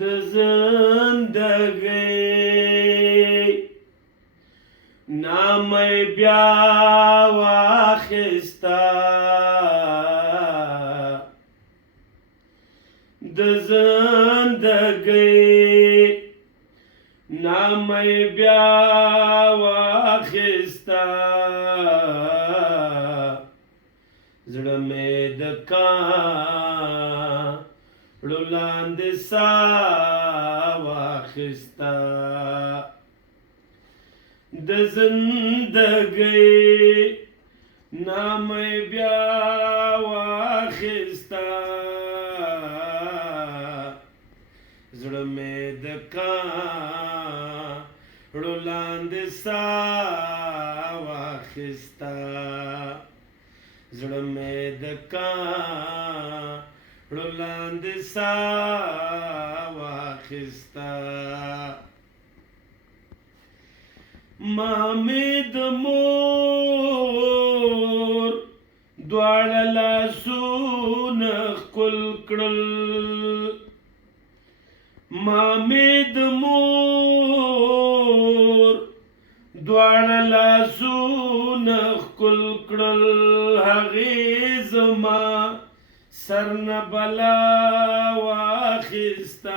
د زندګۍ نامه بیا واخیستا د زندګۍ نامه بیا واخیستا زړه مې د کاڼو لاندې ساه واخیستا د زندګۍ نامه بیا واخیستا زړه مې د کاڼو لاندې ساه واخیستا زړه مې د کاڼو لاندې ساه واخیستا ما مې د مور دواړه لاسونه ښکل کړل ما مې د مور دواړه لاسونه ښکل کړل هغې زما سر نه بلا واخیستا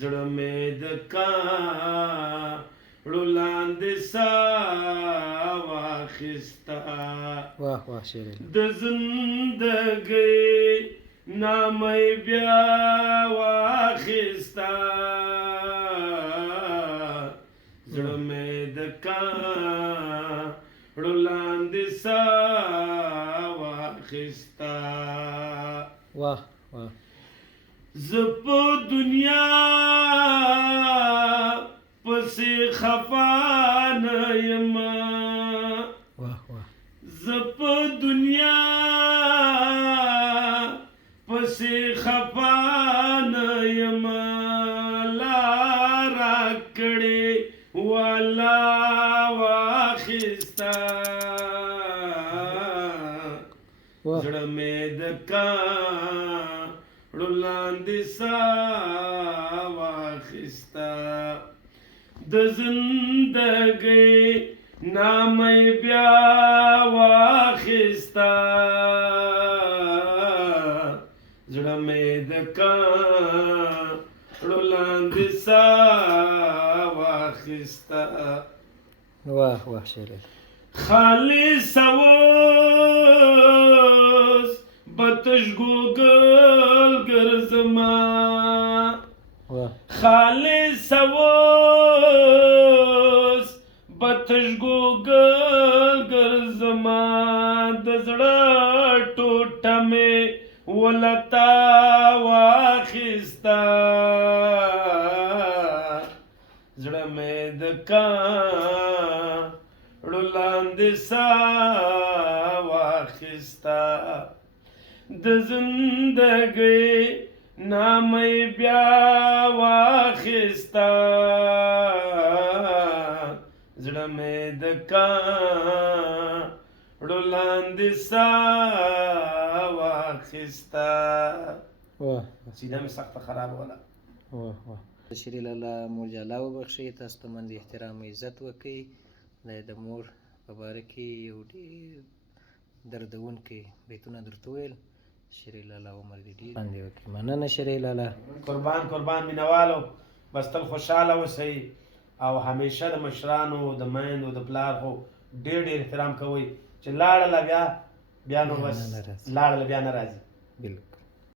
زړه مې د کاڼو لاندې ساه واخیستا د زندګۍ نامه بیا واخیستا زړه مې د کاڼو لاندې ساه واخیستا زه په دنیا پسې خفا نه یم زه په دنیا پسې خفا نه یم لاره کړې والا واخیستا زړه مې د کاڼو لاندې ساه واخیستا د زندګۍ نامه بیا واخیستا زړه مې د کاڼو لاندې ساه واخیستا خالص اوس بتش ګوګل ګرځما خالص اوس بتش ګوګل ګرځما د زړه ټوټه مې ولتا واخیستا زړه مې د کاڼو لاندې ساه واخیستا د زندګۍ نامه بیا واخیستا زړه مې د کاڼو لاندې ساه واخیستا سینه مې سخته خراب وله شری لالا مور جالا وبخښئ تاسو ته من د احترام او عزت وکړئ دا د مور په باره کې یو ډېر دردونکی بیتونه درته وویل شری لالا عمر دې ډېر باندې وکړي مننه شری لالا قربان مینوالو بس تل خوشحاله اوسئ او همیشه د مشرانو د میندو د پلار خو ډېر احترام کوئ چې لاړله بیا نو بس لاړله بیا نه راځي بالکل